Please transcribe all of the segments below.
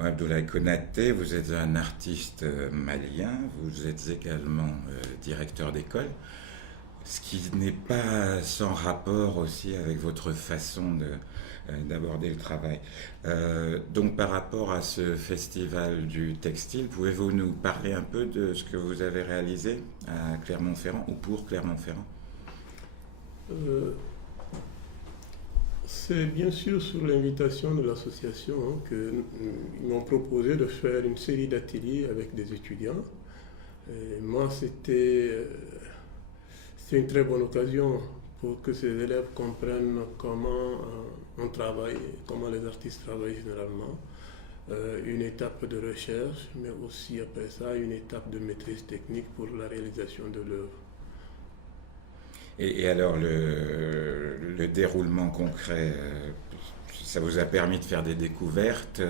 Abdoulaye Konaté, vous êtes un artiste malien, vous êtes également directeur d'école, ce qui n'est pas sans rapport aussi avec votre façon d'aborder le travail. Donc par rapport à ce festival du textile, pouvez-vous nous parler un peu de ce que vous avez réalisé à Clermont-Ferrand ou pour Clermont-Ferrand? Euh, c'est bien sûr sur l'invitation de l'association qu'ils m'ont proposé de faire une série d'ateliers avec des étudiants. Et moi, c'était une très bonne occasion pour que ces élèves comprennent comment on travaille, comment les artistes travaillent généralement. Une étape de recherche, mais aussi après ça, une étape de maîtrise technique pour la réalisation de l'œuvre. Et alors le déroulement concret, ça vous a permis de faire des découvertes,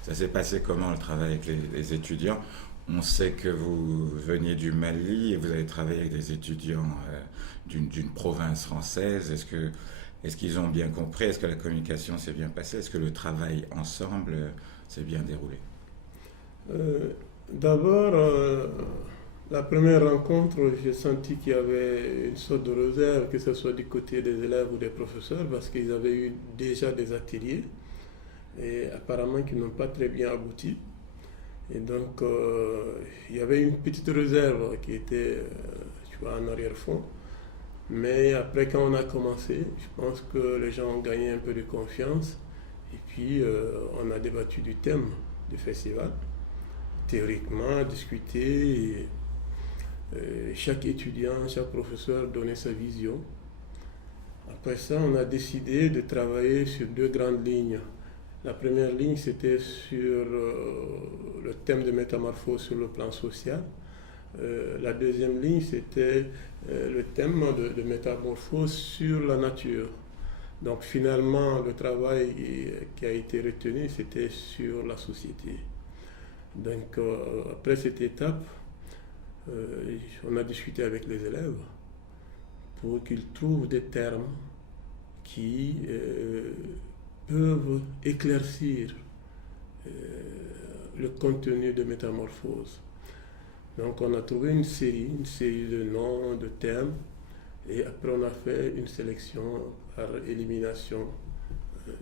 ça s'est passé comment le travail avec les étudiants? On sait que vous veniez du Mali et vous avez travaillé avec des étudiants d'une province française. Est-ce qu'ils ont bien compris? Est-ce que la communication s'est bien passée? Est-ce que le travail ensemble s'est bien déroulé? Euh, D'abord, la première rencontre, j'ai senti qu'il y avait une sorte de réserve, que ce soit du côté des élèves ou des professeurs, parce qu'ils avaient eu déjà des ateliers et apparemment qui n'ont pas très bien abouti. Et donc, il y avait une petite réserve qui était, tu vois, en arrière-fond. Mais après, quand on a commencé, je pense que les gens ont gagné un peu de confiance. Et puis, on a débattu du thème du festival, théoriquement, discuté. Chaque étudiant, chaque professeur donnait sa vision. Après ça, on a décidé de travailler sur deux grandes lignes. La première ligne, c'était sur le thème de métamorphose sur le plan social. La deuxième ligne, c'était le thème de métamorphose sur la nature. Donc finalement, le travail qui a été retenu, c'était sur la société. Donc après cette étape, on a discuté avec les élèves pour qu'ils trouvent des termes qui peuvent éclaircir euh, le contenu de métamorphose. Donc on a trouvé une série de noms, de thèmes, et après on a fait une sélection par élimination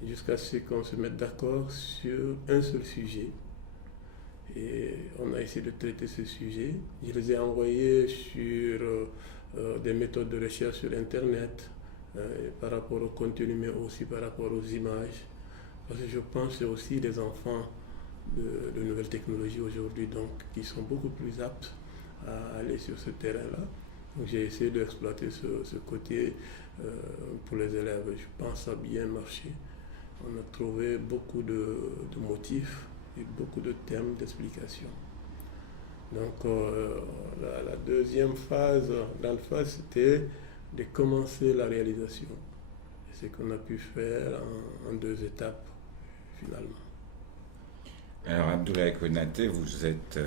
jusqu'à ce qu'on se mette d'accord sur un seul sujet. Et on a essayé de traiter ce sujet. Je les ai envoyés sur des méthodes de recherche sur Internet par rapport au contenu, mais aussi par rapport aux images. Parce que je pense que c'est aussi des enfants de nouvelles technologies aujourd'hui, donc qui sont beaucoup plus aptes à aller sur ce terrain-là. Donc j'ai essayé d'exploiter ce côté pour les élèves. Je pense que ça a bien marché. On a trouvé beaucoup de motifs et beaucoup de thèmes d'explication. Donc la deuxième phase dans le phase, c'était de commencer la réalisation. C'est ce qu'on a pu faire en deux étapes finalement. Alors Abdoulaye Konaté, vous êtes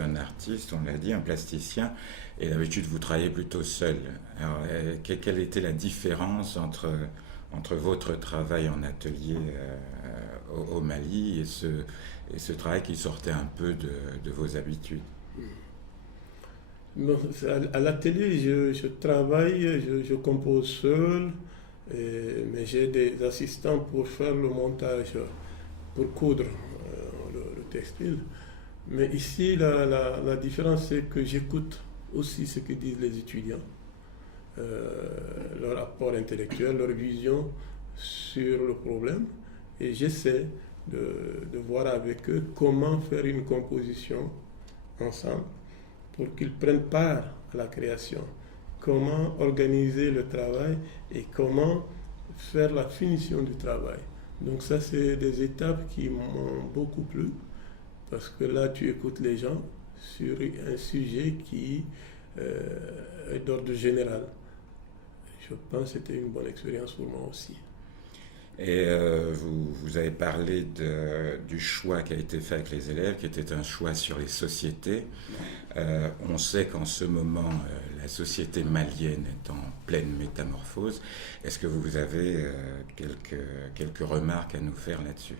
un artiste, on l'a dit, un plasticien, et d'habitude vous travaillez plutôt seul. Alors quelle était la différence entre votre travail en atelier au Mali et ce travail qui sortait un peu de vos habitudes? Non, à l'atelier, je travaille, je compose seul, mais j'ai des assistants pour faire le montage, pour coudre le textile. Mais ici, la différence, c'est que j'écoute aussi ce que disent les étudiants, leur apport intellectuel, leur vision sur le problème, et j'essaie de voir avec eux comment faire une composition ensemble pour qu'ils prennent part à la création, comment organiser le travail et comment faire la finition du travail. Donc ça, c'est des étapes qui m'ont beaucoup plu, parce que là, tu écoutes les gens sur un sujet qui est d'ordre général. Je pense que c'était une bonne expérience pour moi aussi. Et vous avez parlé du choix qui a été fait avec les élèves, qui était un choix sur les sociétés. On sait qu'en ce moment, la société malienne est en pleine métamorphose. Est-ce que vous avez, quelques remarques à nous faire là-dessus?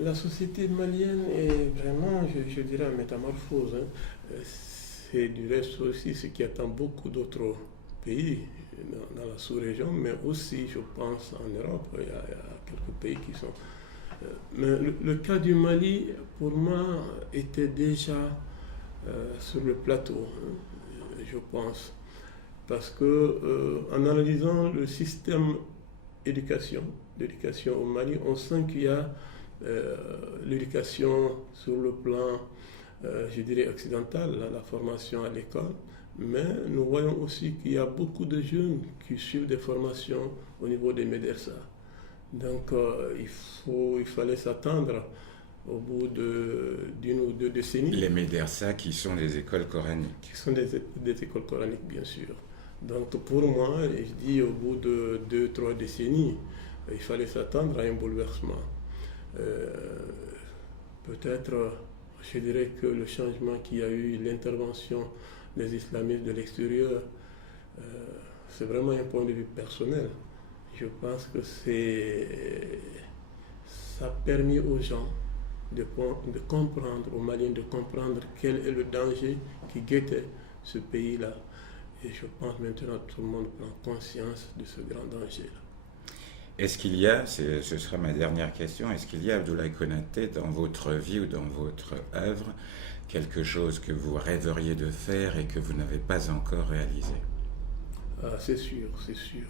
La société malienne est vraiment, je dirais, en métamorphose, hein. C'est du reste aussi ce qui attend beaucoup d'autres pays dans la sous-région, mais aussi, je pense, en Europe, il y a quelques pays qui sont. Mais le cas du Mali, pour moi, était déjà sur le plateau, hein, je pense. Parce que en analysant le système d'éducation au Mali, on sent qu'il y a l'éducation sur le plan, je dirais, occidental, la formation à l'école, mais nous voyons aussi qu'il y a beaucoup de jeunes qui suivent des formations au niveau des médersa. Donc il fallait s'attendre au bout d'une ou deux décennies. Les médersa qui sont des écoles coraniques. Qui sont des écoles coraniques, bien sûr. Donc pour moi, je dis au bout de 2, 3 décennies, il fallait s'attendre à un bouleversement. Peut-être, je dirais que le changement qu'il y a eu, l'intervention des islamistes de l'extérieur, c'est vraiment un point de vue personnel. Je pense que ça a permis aux gens de comprendre, aux Maliens de comprendre quel est le danger qui guettait ce pays-là. Et je pense maintenant que tout le monde prend conscience de ce grand danger-là. Est-ce qu'il y a, ce sera ma dernière question, est-ce qu'il y a, Abdoulaye Konaté, dans votre vie ou dans votre œuvre, quelque chose que vous rêveriez de faire et que vous n'avez pas encore réalisé? C'est sûr, c'est sûr.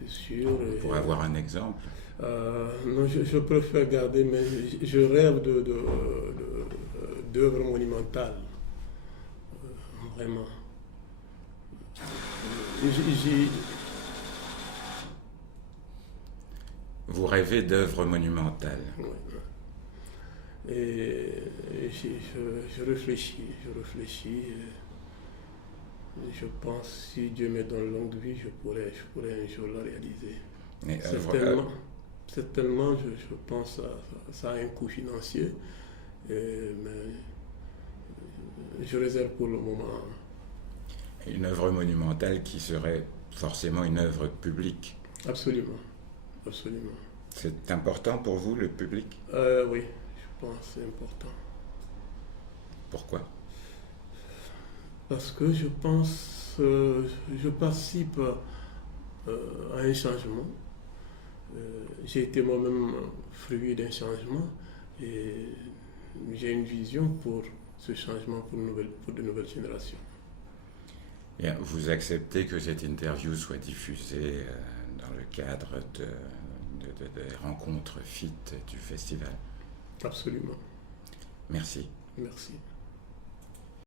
C'est sûr. Pour avoir un exemple? Non, je préfère garder, mais je rêve d'œuvres monumentales. Vraiment. Vous rêvez d'œuvres monumentales? Ouais. Et je réfléchis. Je pense, si Dieu me donne longue vie, je pourrais un jour la réaliser. Mais certainement, je pense que ça a un coût financier, mais je réserve pour le moment. Une œuvre monumentale qui serait forcément une œuvre publique? Absolument. C'est important pour vous, le public? Oui, je pense que c'est important. Pourquoi? Parce que je pense, je participe à un changement. J'ai été moi-même fruit d'un changement et j'ai une vision pour ce changement pour de nouvelles générations. Bien, vous acceptez que cette interview soit diffusée dans le cadre des rencontres FIT du festival? Absolument. Merci. Merci.